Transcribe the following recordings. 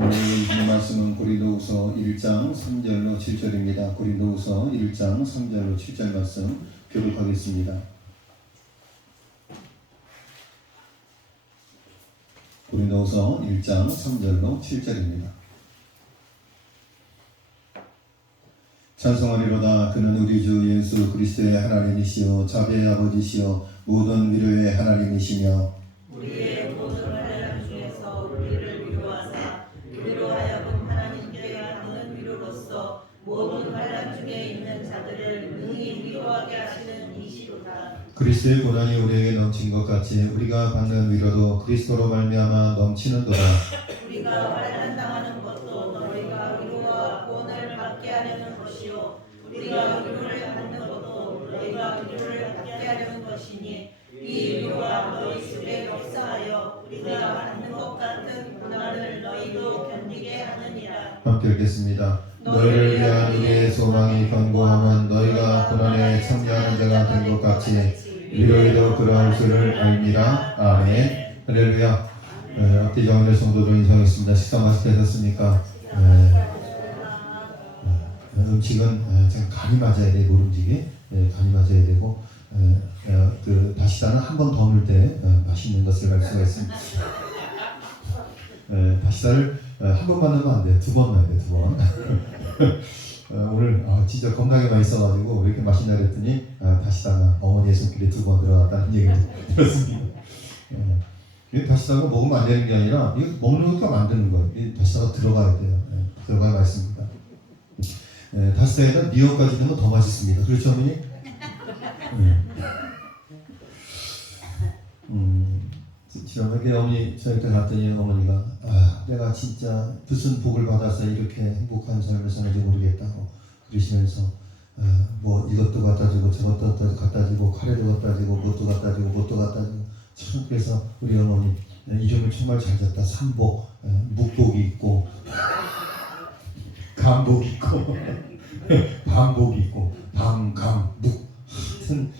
오늘 읽는 말씀은 고린도후서 1장 3절로 7절입니다. 고린도후서 1장 3절로 7절 말씀 교독하겠습니다. 고린도후서 1장 3절로 7절입니다. 찬송하리로다. 그는 우리 주 예수 그리스도의 하나님이시요 자비의 아버지시요 모든 위로의 하나님이시며 우리의 모든 환난 중에서 우리를 위로하사 우리로 하여금 하나님께 하는 위로로서 모든 환난 중에 있는 자들을 능히 위로하게 하시는 이시로다. 그리스도의 고난이 우리에게 넘친 것 같이 우리가 받는 위로도 그리스도로 말미암아 넘치는도다. 우리가 환난 당하는 것도 너희가 위로와 구원을 받게 하려는 것이요 우리가 위로를 받는 것도 너희가 위로를 받게 하려는 것이니 이 위로가 너희 속에 역사하여 우리가 받는 것 같은 고난을 너희도 견디게 하느니라. 함께 읽겠습니다. 너희를 위한 우리의 소망이 견고함은 너희가 고난에 참여하는 자가 된 것 같이 위로에도 그러할 줄을 알미라. 아멘. 할렐루야. 앞뒤 정원의 성도들 인사하겠습니다. 식사 맛있게 하셨습니까? 음식은 간이 맞아야 돼. 모름지기 간이 맞아야 되고 그 다시다는 한 번 더 넣을 때 맛있는 것을 알 수가 있습니다. 다시다를 한 번만 넣으면 안 돼. 두 번 넣어야 돼. 두 번. 오늘 진짜 겁나게 많이 써가지고 왜 이렇게 맛있나 그랬더니 다시다가 어머니의 손길에 두 번 들어갔다는 얘기를 들었습니다. 다시다가 먹으면 안 되는 게 아니라 이거 먹는 것도 만드는 거예요. 다시다가 들어가야 돼요. 들어가야 맛있습니다. 다시다에다 미역까지 넣으면 더 맛있습니다. 그렇죠, 어머니? 지난번에 어머니 저희 때 갔더니 어머니가 내가 진짜 무슨 복을 받아서 이렇게 행복한 삶을 사는지 모르겠다고 그러시면서 뭐 이것도 갖다 주고 저것도 갖다 주고 카레도 갖다 주고 뭣도 갖다 주고 뭣도 갖다 주고 참 그래서 우리 어머니 이름을 정말 잘 졌다. 삼복 묵복이 있고 감복이 있고 밤복이 있고 밤감묵 하여튼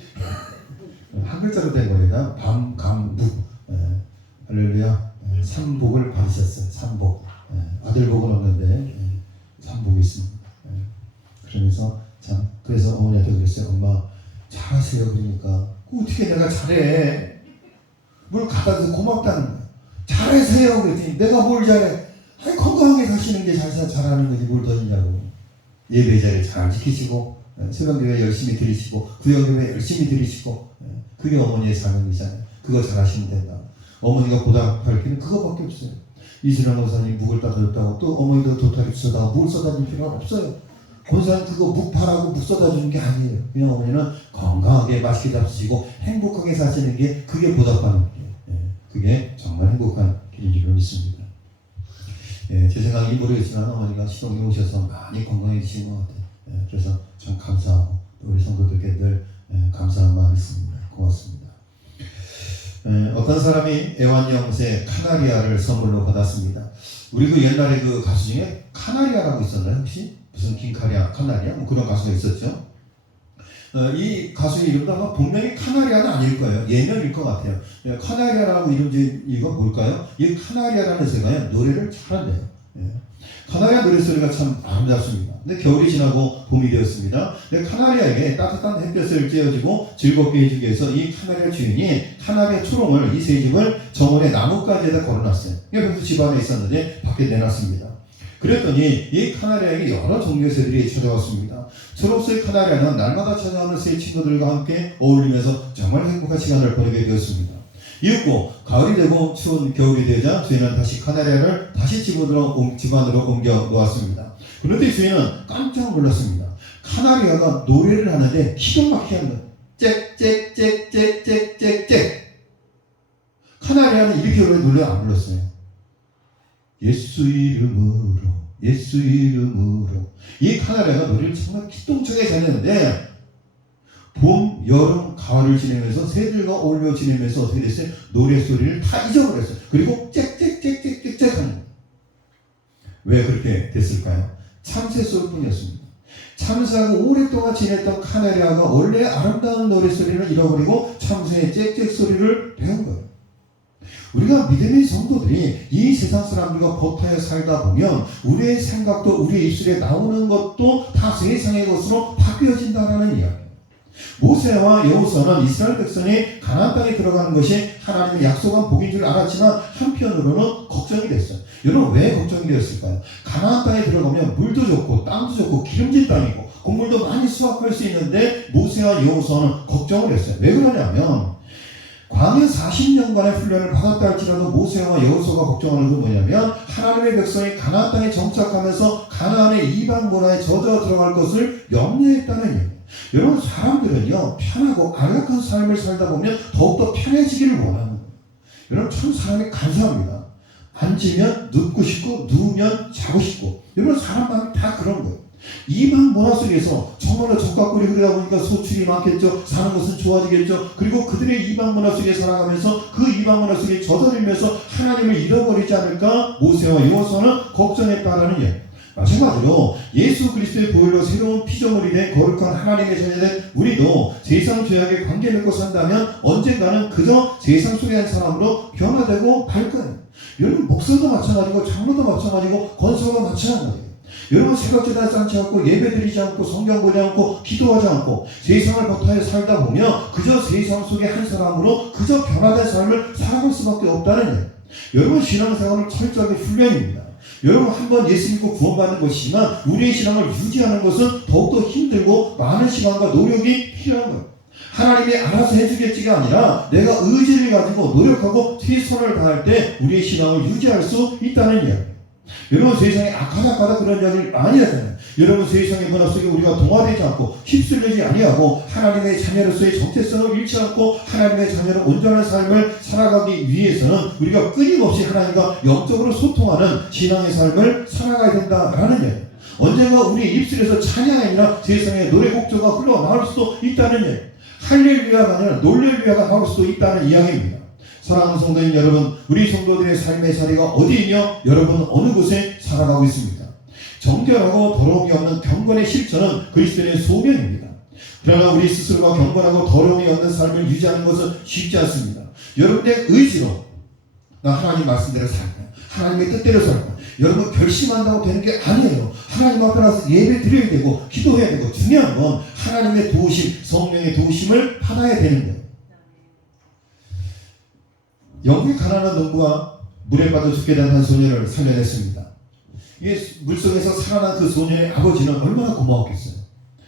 한 글자로 된 거래요. 밤감묵 할렐루야. 삼복을 받으셨어요. 삼복. 아들복은 없는데 삼복이 있습니다. 그러면서 참 그래서 어머니한테 그랬어요. 엄마 잘하세요. 그러니까 어떻게 내가 잘해? 뭘 갖다 줘서 고맙다는 거야. 잘하세요. 그랬더니 내가 뭘 잘해? 아니 건강하게 사시는 게 잘하는 거지 뭘 더 있냐고. 예배 자리를 잘 지키시고 새벽예배 열심히 드리시고 구역예배 열심히 드리시고 그게 어머니의 사명이잖아요. 그거 잘하시면 된다. 어머니가 보답할 길은 그거밖에 없어요. 이순환 권사님 묵을 따줬다고 또 어머니도 도타리 쏟아가 묵을 쏟아줄 필요가 없어요. 권사님 그거 묵 파라고 묵 쏟아주는 게 아니에요. 그냥 어머니는 건강하게 맛있게 잡수시고 행복하게 사시는 게 그게 보답하는 길이에요. 그게 정말 행복한 길인 줄로 믿습니다. 제 생각이 모르겠지만 어머니가 시동에 오셔서 많이 건강해지신 것 같아요. 그래서 참 감사하고 우리 성도들께 늘 감사한 마음이 있습니다. 고맙습니다. 어떤 사람이 애완용새 카나리아를 선물로 받았습니다. 우리 그 옛날에 그 가수 중에 카나리아라고 있었나요? 혹시? 무슨 카나리아? 뭐 그런 가수가 있었죠. 이 가수의 이름도 아마 본명이 카나리아는 아닐 거예요. 예명일 것 같아요. 카나리아라고 이름 지은 이유가 뭘까요? 이 카나리아라는 새가요 노래를 잘한대요. 카나리아 노랫소리가 참 아름답습니다. 근데 겨울이 지나고 봄이 되었습니다. 근데 카나리아에게 따뜻한 햇볕을 쬐어주고 즐겁게 해주기 위해서 이 카나리아 주인이 카나리아 초롱을 이 세 집을 정원의 나뭇가지에다 걸어놨어요. 그래서 집 안에 있었는데 밖에 내놨습니다. 그랬더니 이 카나리아에게 여러 종류의 새들이 찾아왔습니다. 초록색 카나리아는 날마다 찾아오는 새 친구들과 함께 어울리면서 정말 행복한 시간을 보내게 되었습니다. 이윽고 가을이 되고 추운 겨울이 되자 주인은 다시 카나리아를 다시 집 안으로 옮겨 놓았습니다. 그런데 주인은 깜짝 놀랐습니다. 카나리아가 노래를 하는데 기가 막히게 한다. 짹짹짹짹짹짹. 카나리아는 이렇게 노래 안 불렀어요. 예수 이름으로 예수 이름으로. 이 카나리아가 노래를 정말 기똥차게 잘했는데 봄, 여름, 가을을 지내면서 새들과 어울려 지내면서 어떻게 됐어요? 노래소리를 다 잊어버렸어요. 그리고 짹짹짹짹짹 하는 거예요. 왜 그렇게 됐을까요? 참새 소리뿐이었습니다. 참새하고 오랫동안 지냈던 카나리아가 원래 아름다운 노래소리를 잃어버리고 참새의 짹짹 소리를 배운 거예요. 우리가 믿음의 성도들이 이 세상 사람들과 겉하여 살다 보면 우리의 생각도 우리의 입술에 나오는 것도 다 세상의 것으로 바뀌어진다는 이야기. 모세와 여호수아는 이스라엘 백성이 가나안 땅에 들어가는 것이 하나님의 약속한 복인 줄 알았지만 한편으로는 걱정이 됐어요. 여러분 왜 걱정이 되었을까요? 가나안 땅에 들어가면 물도 좋고 땅도 좋고 기름진 땅이고 곡물도 많이 수확할 수 있는데 모세와 여호수아는 걱정을 했어요. 왜 그러냐면 광야 40년간의 훈련을 받았다 할지라도 모세와 여호수아가 걱정하는 건 뭐냐면 하나님의 백성이 가나안 땅에 정착하면서 가나안의 이방 문화에 젖어 들어갈 것을 염려했다는 얘기예요. 여러분 사람들은요 편하고 안락한 삶을 살다 보면 더욱더 편해지기를 원하는 거예요. 여러분 참 사람이 간사합니다. 앉으면 눕고 싶고 누우면 자고 싶고 여러분 사람 마음이 다 그런 거예요. 이방 문화 속에서 정말로 적각골이 흐르다 보니까 소출이 많겠죠. 사는 것은 좋아지겠죠. 그리고 그들의 이방 문화 속에 살아가면서 그 이방 문화 속에 젖어들면서 하나님을 잃어버리지 않을까 모세와 여호수아는 걱정했다라는 이야기. 마찬가지로 예수 그리스도의 보혈로 새로운 피조물이 된 거룩한 하나님의 자녀된 우리도 세상 죄악에 관계 맺고 산다면 언젠가는 그저 세상 속의 한 사람으로 변화되고 갈 거예요. 여러분 목사도 마찬가지고 장로도 마찬가지고 권사가 마찬가지예요. 여러분 새벽제단 쌓지 않고 예배드리지 않고 성경 보지 않고 기도하지 않고 세상을 겉하여 살다 보면 그저 세상 속의 한 사람으로 그저 변화된 삶을 살아갈 수밖에 없다는 거예요. 여러분 신앙생활은 철저하게 훈련입니다. 여러분 한번 예수 믿고 구원받는 것이지만 우리의 신앙을 유지하는 것은 더욱더 힘들고 많은 시간과 노력이 필요한 거예요. 하나님이 알아서 해주겠지가 아니라 내가 의지를 가지고 노력하고 최선을 다할 때 우리의 신앙을 유지할 수 있다는 이야기예요. 여러분 세상에 악하다 그런 이야기를 많이 하잖아요. 여러분 세상의 문화 속에 우리가 동화되지 않고 휩쓸리지 아니하고 하나님의 자녀로서의 정체성을 잃지 않고 하나님의 자녀로 온전한 삶을 살아가기 위해서는 우리가 끊임없이 하나님과 영적으로 소통하는 신앙의 삶을 살아가야 된다라는 이야기. 언젠가 우리 입술에서 찬양이 아니라 세상의 노래 곡조가 흘러나올 수도 있다는 이야기. 할렐루야가 아니라 놀렐루야가 나올 수도 있다는 이야기입니다. 사랑하는 성도님 여러분, 우리 성도들의 삶의 자리가 어디이며 여러분 어느 곳에 살아가고 있습니까? 정결하고 더러움이 없는 경건의 실천은 그리스도인의 소명입니다. 그러나 우리 스스로가 경건하고 더러움이 없는 삶을 유지하는 것은 쉽지 않습니다. 여러분의 의지로 나 하나님 말씀대로 살 거야. 하나님의 뜻대로 살 거야. 여러분 결심한다고 되는 게 아니에요. 하나님 앞에 나서 예배 드려야 되고 기도해야 되고 중요한 건 하나님의 도우심, 성령의 도우심을 받아야 되는 거예요. 영국의 가난한 농부가 물에 빠져 죽게 된 한 소년을 살려냈습니다. 이게 물속에서 살아난 그 소년의 아버지는 얼마나 고마웠겠어요.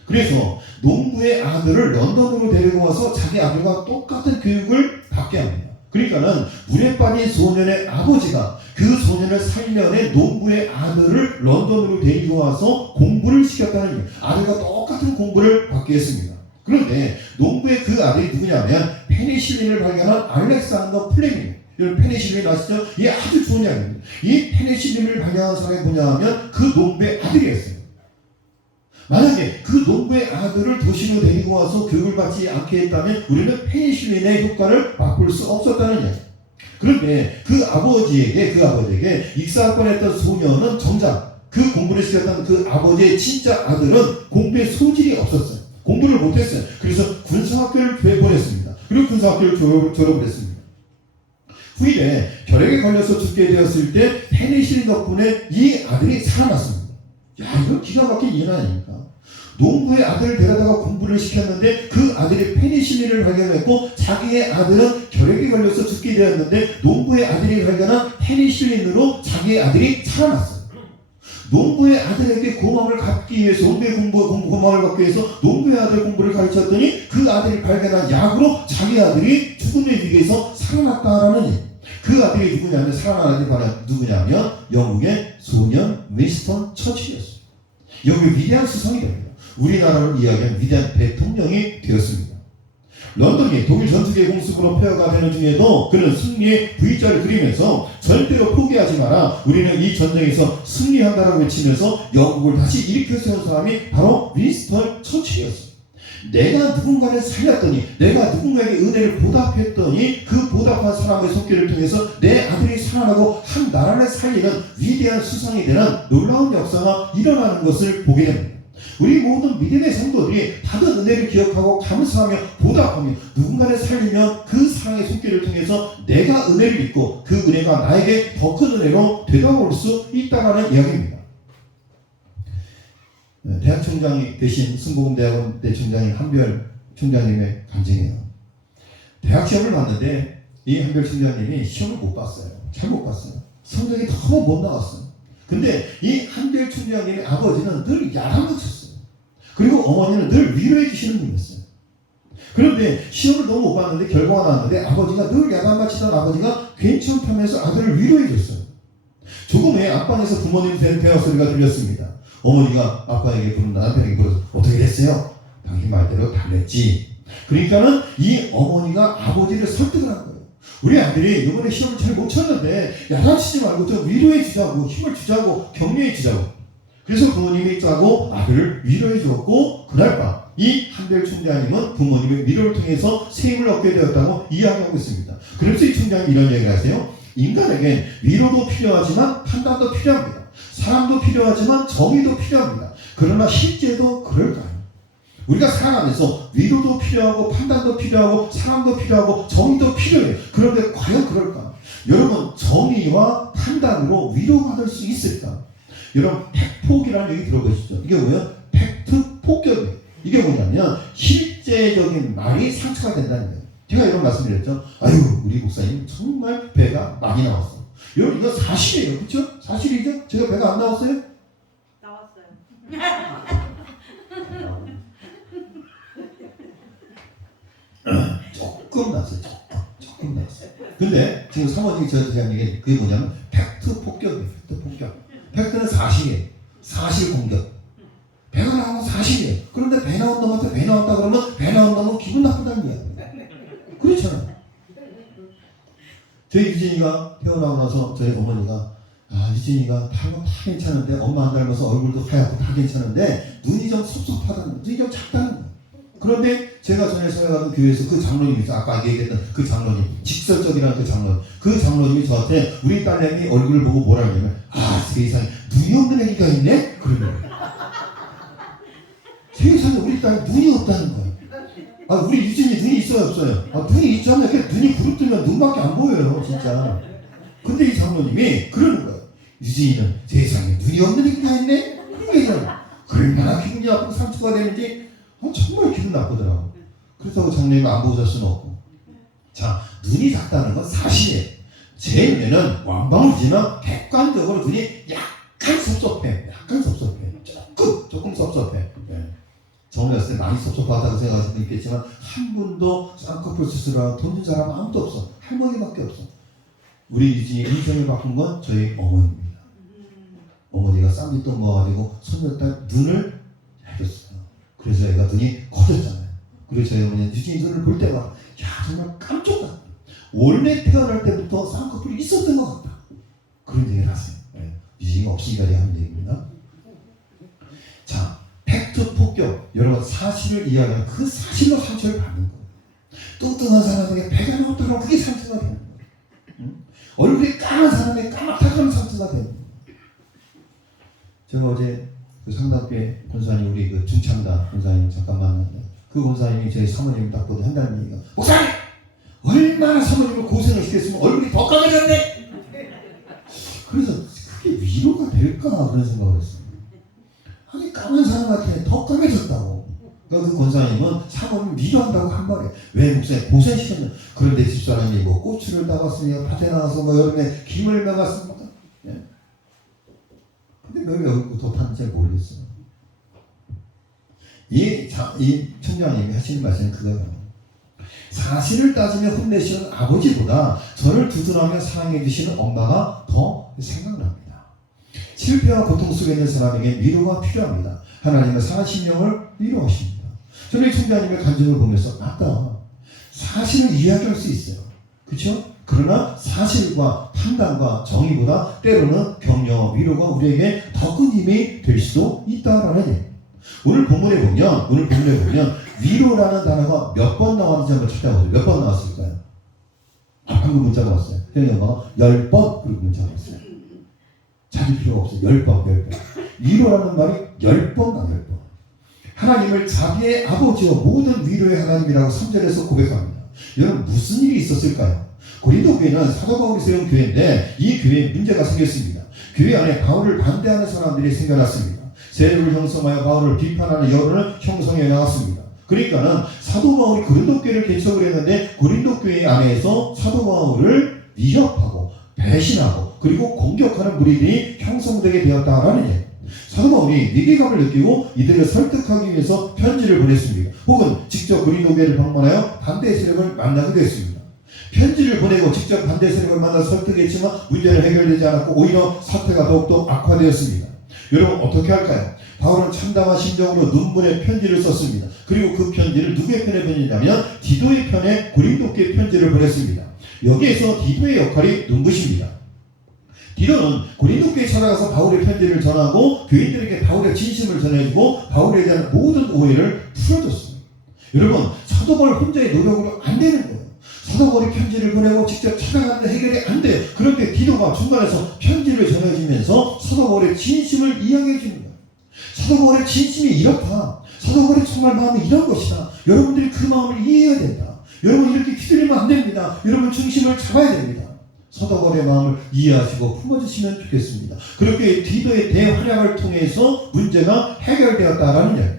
그래서 농부의 아들을 런던으로 데리고 와서 자기 아들과 똑같은 교육을 받게 합니다. 그러니까는 물에 빠진 소년의 아버지가 그 소년을 살려낸 농부의 아들을 런던으로 데리고 와서 공부를 시켰다는 거예요. 아들과 똑같은 공부를 받게 했습니다. 그런데 농부의 그 아들이 누구냐면 페니실린을 발견한 알렉산더 플레밍. 여러분 페니실린 아시죠? 이게 아주 좋은 약입니다. 이 페니실린을 발견한 사람이 뭐냐면 그 농부의 아들이었어요. 만약에 그 농부의 아들을 도시로 데리고 와서 교육을 받지 않게 했다면 우리는 페니실린의 효과를 맛볼 수 없었다는 이야기. 그런데 그 아버지에게 익사할 뻔했던 소년은 정작 그 공부를 시켰던 그 아버지의 진짜 아들은 공부에 소질이 없었어요. 공부를 못했어요. 그래서 군사학교를 보냈습니다. 그리고 군사학교를 졸업을 했습니다. 후일에 결핵에 걸려서 죽게 되었을 때 페니실린 덕분에 이 아들이 살아났습니다. 야, 이건 기가 막힌 일 아닙니까? 농부의 아들을 데려다가 공부를 시켰는데 그 아들이 페니실린을 발견했고 자기의 아들은 결핵에 걸려서 죽게 되었는데 농부의 아들이 발견한 페니실린으로 자기의 아들이 살아났어요. 농부의 아들에게 고마움을 갚기 위해서 농부의 고마움을 갚기 위해서 농부의 아들 공부를 가르쳤더니 그 아들이 발견한 약으로 자기 아들이 죽음의 위기에서 살아났다라는 일. 그 아들이 누구냐면 살아난 아들이 바로 누구냐면 영국의 소년 윈스턴 처칠이었어요. 영국의 위대한 수상이 됩니다. 우리나라를 이야기한 위대한 대통령이 되었습니다. 런던이 독일 전투기의 공습으로 폐허가 되는 중에도 그는 승리의 V자를 그리면서 절대로 포기하지 마라. 우리는 이 전쟁에서 승리한다라고 외치면서 영국을 다시 일으켜 세운 사람이 바로 윈스턴 처칠이었어요. 내가 누군가를 살렸더니 내가 누군가에게 은혜를 보답했더니 그 보답한 사람의 손길을 통해서 내 아들이 살아나고 한 나라를 살리는 위대한 수상이 되는 놀라운 역사가 일어나는 것을 보게 됩니다. 우리 모든 믿음의 성도들이 받은 은혜를 기억하고 감사하며 보답하며 누군가를 살리면 그 사랑의 손길을 통해서 내가 은혜를 입고 그 은혜가 나에게 더 큰 은혜로 되돌아올 수 있다는 이야기입니다. 대학 총장이 되신 순복음대학원대 총장인 한별 총장님의 간증이에요. 대학 시험을 봤는데 이 한별 총장님이 시험을 못 봤어요. 잘 못 봤어요. 성적이 너무 못 나왔어요. 근데 이 한별 총장님의 아버지는 늘 야단을 쳤어요. 그리고 어머니는 늘 위로해 주시는 분이었어요. 그런데 시험을 너무 못 봤는데 결과가 나왔는데 아버지가 늘 야단만 치던 아버지가 괜찮다면서 아들을 위로해 줬어요. 조금 후에 앞방에서 부모님 대화 소리가 들렸습니다. 어머니가 아빠에게 부른 남편에게 물어서 어떻게 됐어요? 당신 말대로 달랬지. 그러니까는 이 어머니가 아버지를 설득을 한 거예요. 우리 아들이 이번에 시험을 잘 못 쳤는데 야단치지 말고 좀 위로해 주자고, 힘을 주자고, 격려해 주자고. 그래서 부모님이 짜고 아들을 위로해 주었고, 그날 밤 이 한별 총장님은 부모님의 위로를 통해서 새 힘을 얻게 되었다고 이야기하고 있습니다. 그래서 이 총장이 이런 얘기를 하세요. 인간에겐 위로도 필요하지만 판단도 필요합니다. 사랑도 필요하지만 정의도 필요합니다. 그러나 실제도 그럴까요? 우리가 살아가면서 위로도 필요하고 판단도 필요하고 사랑도 필요하고 정의도 필요해요. 그런데 과연 그럴까? 여러분, 정의와 판단으로 위로받을 수 있을까? 여러분, 팩폭이라는 얘기 들어보시죠? 이게 뭐예요? 팩트 폭격이에요. 이게 뭐냐면 실제적인 말이 상처가 된다는 거예요. 제가 이런 말씀드렸죠. 아유, 우리 목사님 정말 배가 많이 나왔어. 여러분, 이거 사실이에요. 그렇죠? 사실이죠? 제가 배가 안 나왔어요? 나왔어요. 조금 났어요. 조금 났어요. 근데 지금 사모님이 저한테 한 얘기 그게 뭐냐면 팩트 폭격이에요. 팩트 폭격. 팩트는 사실이에요. 사실 공격. 배가 나오면 사실이에요. 그런데 배 나온 놈한테 배 나왔다 그러면 배 나온 놈은 기분 나쁘다는 거예요. 그렇잖아요. 저희 유진이가 태어나고 나서 저희 어머니가 유진이가 다 괜찮은데 엄마 안 닮아서 얼굴도 하얗고 다 괜찮은데 눈이 좀 섭섭하다는, 눈이 좀 작다는 거예요. 그런데 제가 전에 생각하던 교회에서 그 장로님이 있어요. 아까 얘기했던 그 장로님, 직설적이라는 그 장로님이 저한테 우리 딸내미 얼굴을 보고 뭐라 하냐면 세상에 눈이 없는 애기가 있네? 그러는 거예요. 세상에 우리 딸 눈이 없다는 거예요. 우리 유진이 눈이 있어요, 없어요? 눈이 있잖아요. 눈이 부릅뜨면 눈밖에 안 보여요, 진짜. 근데 이 장로님이 그러는 거예요. 유진이는 세상에 눈이 없는 애기가 있네? 그러니까 얼마나 기분이 나쁘고 상처가 되는지 정말 기분 나쁘더라고. 그렇다고 장로님이 안 보고 잘 수는 없고. 자, 눈이 작다는 건 사실이에요. 제 눈에는 왕방울지만 객관적으로 눈이 약간 섭섭해. 조금 섭섭해. 네. 정리했을 때 많이 섭섭하다고 생각할 수도 있겠지만 한 분도 쌍꺼풀 수술하고 돈 준 사람 아무도 없어. 할머니밖에 없어. 우리 유진이 인생을 바꾼 건 저희 어머니입니다. 어머니가 쌍미돈 모아가지고 손녀딸 눈을 해줬어요. 그래서 애가 눈이 커졌잖아요. 그래서 저희 어머니는 유진이 눈을 볼 때마다 정말 깜짝 놀랐어요. 원래 태어날 때부터 쌍꺼풀이 있었던 것 같다. 그런 얘기를 하세요. 네. 유진이가 없으니까 제가 하는 얘기입니다. 자, 팩트 폭격. 여러분, 사실을 이야기하면 그 사실로 상처를 받는 거예요. 뚱뚱한 사람에게 배가 나왔다 그러면 그게 상처가 되는 거예요. 얼굴이 까만 사람에게 까맣다 그러면 상처가 되는 거예요. 제가 어제 그 상담교회 권사님, 우리 그 중창다 권사님 잠깐 만났는데 그 권사님이 저희 사모님을 딱 보고 한다는 얘기가 목사님! 얼마나 사모님을 고생을 시켰으면 얼굴이 더 까매졌네! 그래서 그게 위로가 될까 그런 생각을 했어요. 까만 사람한테 더 까매졌다고. 그러니까 그 권사님은 사모님 위로한다고 한 말이에요. 왜 목사님 고생시켰냐. 그런데 집사람이 뭐 고추를 따갔으니 밭에 나가서 뭐 여름에 김을 나갔습니까? 예. 근데 왜 얼굴 더 탔는지 잘 모르겠어요. 이 총장님이 하시는 말씀은 그거예요. 사실을 따지며 혼내시는 아버지보다 저를 두둔하며 사랑해 주시는 엄마가 더 생각납니다. 실패와 고통 속에 있는 사람에게 위로가 필요합니다. 하나님은 상한 심령을 위로하십니다. 저는 이 총장님의 간증을 보면서 맞다. 사실을 이야기할 수 있어요. 그렇죠? 그러나 사실과 판단과 정의보다 때로는 격려와 위로가 우리에게 더 큰 힘이 될 수도 있다라는 얘기예요. 오늘 본문에 보면 위로라는 단어가 몇 번 나왔는지 한번 찾아보세요. 몇 번 나왔을까요? 방금 문자가 왔어요. 형이 엄마가 10번 그리고 문자가 왔어요. 찾을 필요가 없어요. 10번. 위로라는 말이 10번 나 10번. 하나님을 자기의 아버지와 모든 위로의 하나님이라고 3절에서 고백합니다. 여러분 무슨 일이 있었을까요? 고린도 교회는 사도 바울이 세운 교회인데 이 교회에 문제가 생겼습니다. 교회 안에 바울을 반대하는 사람들이 생겨났습니다. 세력을 형성하여 바울을 비판하는 여론을 형성해 나갔습니다. 그러니까는 사도 바울이 고린도 교회를 개척을 했는데 고린도 교회 안에서 사도 바울을 위협하고 배신하고 그리고 공격하는 무리들이 형성되게 되었다라는 얘기예요. 사도 바울이 위기감을 느끼고 이들을 설득하기 위해서 편지를 보냈습니다. 혹은 직접 고린도 교회를 방문하여 반대 세력을 만나게 됐습니다. 편지를 보내고 직접 반대 세력을 만나 설득했지만 문제는 해결되지 않았고 오히려 사태가 더욱더 악화되었습니다. 여러분 어떻게 할까요? 바울은 참담한 심정으로 눈물의 편지를 썼습니다. 그리고 그 편지를 누구의 편에 보냈냐면 디도의 편에 고린도교회 편지를 보냈습니다. 여기에서 디도의 역할이 눈부십니다. 디도는 고린도교회에 찾아가서 바울의 편지를 전하고 교인들에게 바울의 진심을 전해주고 바울에 대한 모든 오해를 풀어줬습니다. 여러분 사도 바울 혼자의 노력으로 안 되는 거예요. 사도 바울이 편지를 보내고 직접 찾아가는데 해결이 안 돼요. 그런데 디도가 중간에서 편지를 전해주면서 사도 바울의 진심을 이야기해 주는 거예요. 사도 바울의 진심이 이렇다. 사도 바울의 정말 마음이 이런 것이다. 여러분들이 그 마음을 이해해야 된다. 여러분 이렇게 휘둘리면 안 됩니다. 여러분 중심을 잡아야 됩니다. 사도 바울의 마음을 이해하시고 품어주시면 좋겠습니다. 그렇게 디도의 대활약을 통해서 문제가 해결되었다라는 이야기.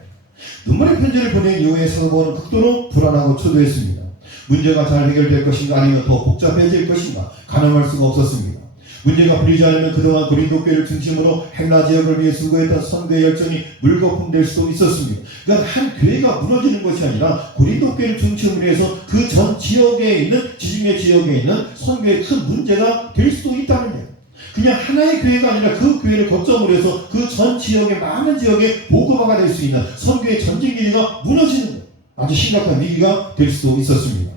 눈물의 편지를 보낸 이후에 사도 바울은 극도로 불안하고 초조했습니다. 문제가 잘 해결될 것인가 아니면 더 복잡해질 것인가 가늠할 수가 없었습니다. 문제가 풀리지 않으면 그동안 고린도 교회를 중심으로 헬라 지역을 위해 수고했던 선교의 열정이 물거품될 수도 있었습니다. 그러니까 한 교회가 무너지는 것이 아니라 고린도 교회를 중심으로 해서 그 전 지역에 있는 지중해 지역에 있는 선교의 큰 문제가 될 수도 있다는 거예요. 그냥 하나의 교회가 아니라 그 교회를 거점으로 해서 그 전 지역의 많은 지역에 보고마가 될 수 있는 선교의 전진 기지가 무너지는 거예요. 아주 심각한 위기가 될 수도 있었습니다.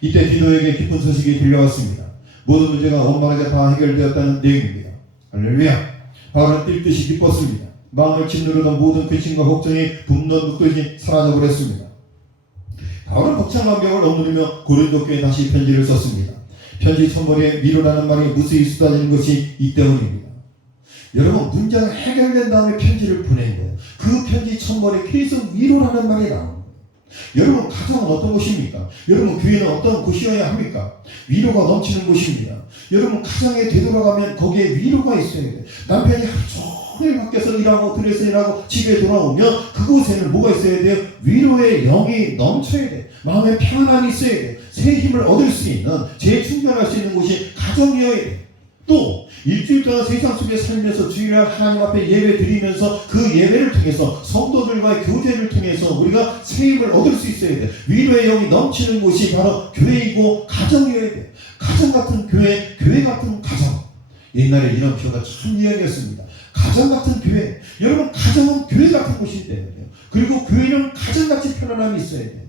이때 디도에게 기쁜 소식이 들려왔습니다. 모든 문제가 원만하게 다 해결되었다는 내용입니다. 할렐루야. 바울은 뛸 듯이 기뻤습니다. 마음을 짓누르던 모든 근심과 걱정이 분노 눕듯이 사라져버렸습니다. 바울은 벅찬 감격을 억누르며 고린도 교회에 다시 편지를 썼습니다. 편지 첫머리에 위로라는 말이 무수히 쏟아지는 것이 이 때문입니다. 여러분 문제가 해결된 다음에 편지를 보낸 거예요. 그 편지 첫머리에 계속 위로라는 말이 나옵니다. 여러분 가정은 어떤 곳입니까? 여러분 교회는 어떤 곳이어야 합니까? 위로가 넘치는 곳입니다. 여러분 가정에 되돌아가면 거기에 위로가 있어야 돼요. 남편이 하루 종일 밖에서 일하고 들에서 일하고 집에 돌아오면 그곳에는 뭐가 있어야 돼요? 위로의 영이 넘쳐야 돼요. 마음에 평안함이 있어야 돼요. 새 힘을 얻을 수 있는 재충전할 수 있는 곳이 가정이어야 돼요. 또 일주일 동안 세상 속에 살면서 주일날 하나님 앞에 예배 드리면서 그 예배를 통해서 성도들과의 교제를 통해서 우리가 새 힘을 얻을 수 있어야 돼. 위로의 영이 넘치는 곳이 바로 교회이고 가정이어야 돼. 가정 같은 교회, 교회 같은 가정. 옛날에 이런 표현가 참 유행이었습니다. 가정 같은 교회. 여러분 가정은 교회 같은 곳이기 때문에요. 그리고 교회는 가정같이 편안함이 있어야 돼요.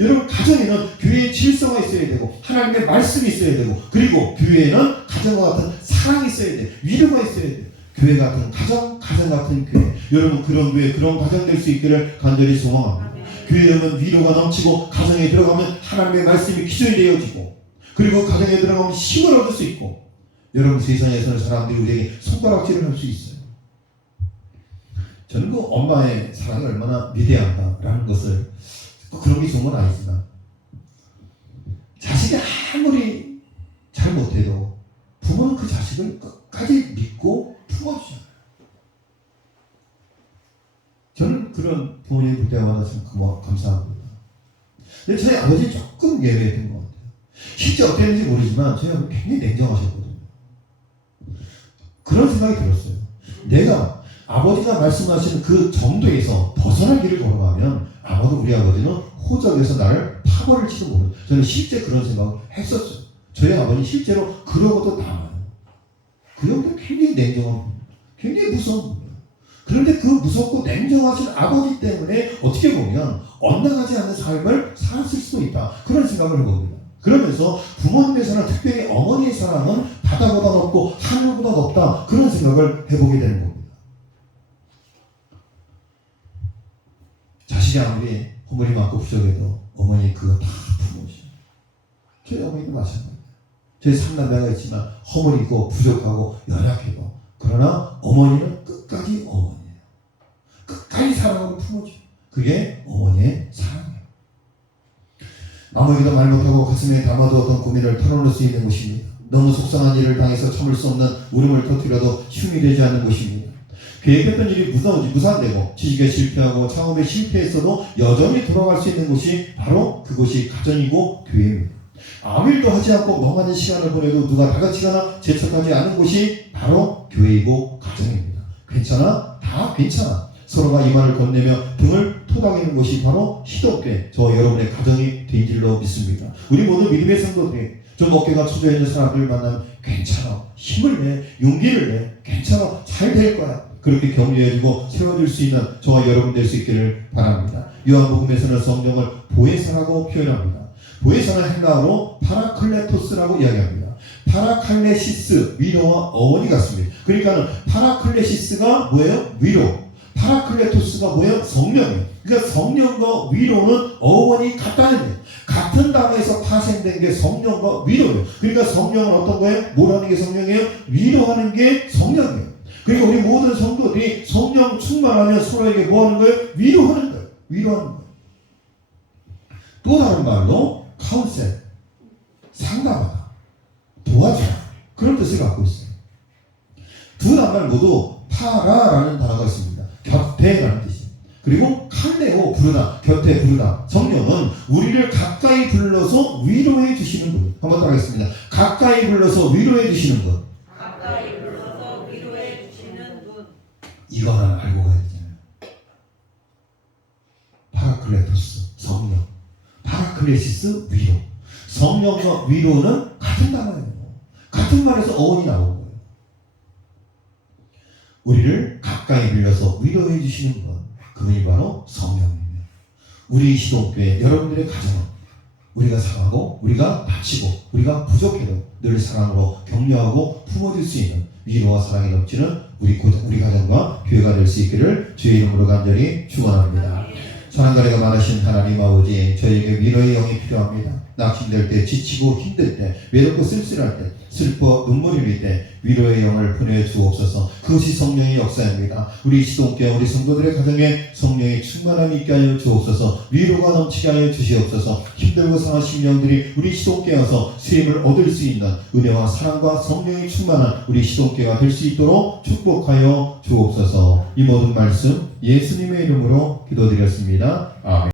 여러분 가정에는 교회의 질서가 있어야 되고 하나님의 말씀이 있어야 되고 그리고 교회에는 가정과 같은 사랑이 있어야 돼요. 위로가 있어야 돼요. 교회 같은 가정, 가정 같은 교회. 여러분 그런 교회, 그런 가정 될 수 있기를 간절히 소망합니다. 교회에 오면 위로가 넘치고 가정에 들어가면 하나님의 말씀이 기존이 되어지고 그리고 가정에 들어가면 힘을 얻을 수 있고 여러분 세상에서는 사람들이 우리에게 손가락질을 할 수 있어요. 저는 그 엄마의 사랑이 얼마나 위대한가라는 것을 그런 게 좋은 건 아니지만 자식이 아무리 잘 못해도 부모는 그 자식을 끝까지 믿고 품어주잖아요. 저는 그런 부모님 볼 때마다 참 감사합니다. 근데 저희 아버지 조금 예외된 것 같아요. 실제 어땠는지 모르지만 저희 아버지 굉장히 냉정하셨거든요. 그런 생각이 들었어요. 내가 아버지가 말씀하시는 그 정도에서 벗어날 길을 걸어가면 아마도 우리 아버지는 호적에서 나를 파벌을지도 모르는. 저는 실제 그런 생각을 했었어요. 저희 아버지 실제로 그러고도 남아요. 그 정도 굉장히 냉정한 분, 굉장히 무서운 분이에요. 그런데 그 무섭고 냉정하신 아버지 때문에 어떻게 보면 엇나가지 않는 삶을 살았을 수도 있다. 그런 생각을 해봅니다. 그러면서 부모님의 사랑, 특별히 어머니의 사랑은 바다보다 높고 하늘보다 높다. 그런 생각을 해보게 되는 겁니다. 자식이 아무리 허물이 많고 부족해도 어머니 그거 다 품으셔. 저희 어머니도 마찬가지예요. 저희 삼남매가 있지만 허물이 있고 부족하고 연약해도 그러나 어머니는 끝까지 어머니예요. 끝까지 사랑으로 품어줘요. 그게 아무에게도 말 못하고 가슴에 담아두었던 고민을 털어놓을 수 있는 곳입니다. 너무 속상한 일을 당해서 참을 수 없는 울음을 터뜨려도 흉이 되지 않는 곳입니다. 계획했던 일이 무산되고 취직에 실패하고 창업에 실패했어도 여전히 돌아갈 수 있는 곳이 바로 그곳이 가정이고 교회입니다. 아무 일도 하지 않고 멍하니 시간을 보내도 누가 다같이 가나 재촉하지 않은 곳이 바로 교회이고 가정입니다. 괜찮아? 다 괜찮아. 서로가 이 말을 건네며 등을 토닥이는 곳이 바로 시도교회, 저 여러분의 가정이 된 줄로 믿습니다. 우리 모두 믿음의 성도들이 좀 어깨가 처져 있는 사람들 만나면 괜찮아, 힘을 내, 용기를 내, 괜찮아, 잘 될 거야, 그렇게 격려해주고 세워줄 수 있는 저와 여러분 될 수 있기를 바랍니다. 요한복음에서는 성령을 보혜사라고 표현합니다. 보혜사는 헬라어로 파라클레토스라고 이야기합니다. 파라칼레시스, 위로와 어원이 같습니다. 그러니까는 파라클레시스가 뭐예요? 위로. 파라클레토스가 뭐예요? 성령이에요. 그러니까 성령과 위로는 어원이 같다는 거예요. 같은 단어에서 파생된 게 성령과 위로예요. 그러니까 성령은 어떤 거예요? 뭐라는 게 성령이에요? 위로하는 게 성령이에요. 그러니까 우리 모든 성도들이 성령 충만하면 서로에게 뭐 하는 거예요? 위로하는 거예요. 위로하는 거예요. 또 다른 말로 카운셀, 상담하다, 도와주다, 그런 뜻을 갖고 있어요. 두 단말 모두 파라라는 단어가 있습니다. 곁에라는 뜻이에요. 그리고 칼레오, 부르다, 곁에 부르다. 성령은 우리를 가까이 불러서 위로해 주시는 분. 한번 따라하겠습니다. 가까이 불러서 위로해 주시는 분. 가까이 불러서 위로해 주시는 분. 이거는 알고 가야 되잖아요. 파라클레토스, 성령. 파라클레시스, 위로. 성령과 위로는 같은 단어예요. 같은 말에서 어원이 나오는 거예요. 우리를 가까이 불려서 위로해 주시는 분, 그분이 바로 성령입니다. 우리 시동교회 여러분들의 가정은 우리가 상하고 우리가 다치고 우리가 부족해도 늘 사랑으로 격려하고 품어줄 수 있는 위로와 사랑이 넘치는 우리 가정과 교회가 될 수 있기를 주의 이름으로 간절히 축원합니다. 사랑가래가 많으신 하나님 아버지, 저에게 위로의 영이 필요합니다. 낙심될 때, 지치고 힘들 때, 외롭고 쓸쓸할 때, 슬퍼 눈물이 흘릴 때 위로의 영을 보내주옵소서. 그것이 성령의 역사입니다. 우리 시동교회 우리 성도들의 가정에 성령의 충만함이 있게 하여 주옵소서. 위로가 넘치게 하여 주시옵소서. 힘들고 상하신 영들이 우리 시동교회 와서 수임을 얻을 수 있는 은혜와 사랑과 성령의 충만한 우리 시동교회가 될 수 있도록 축복하여 주옵소서. 이 모든 말씀 예수님의 이름으로 기도드렸습니다. 아멘.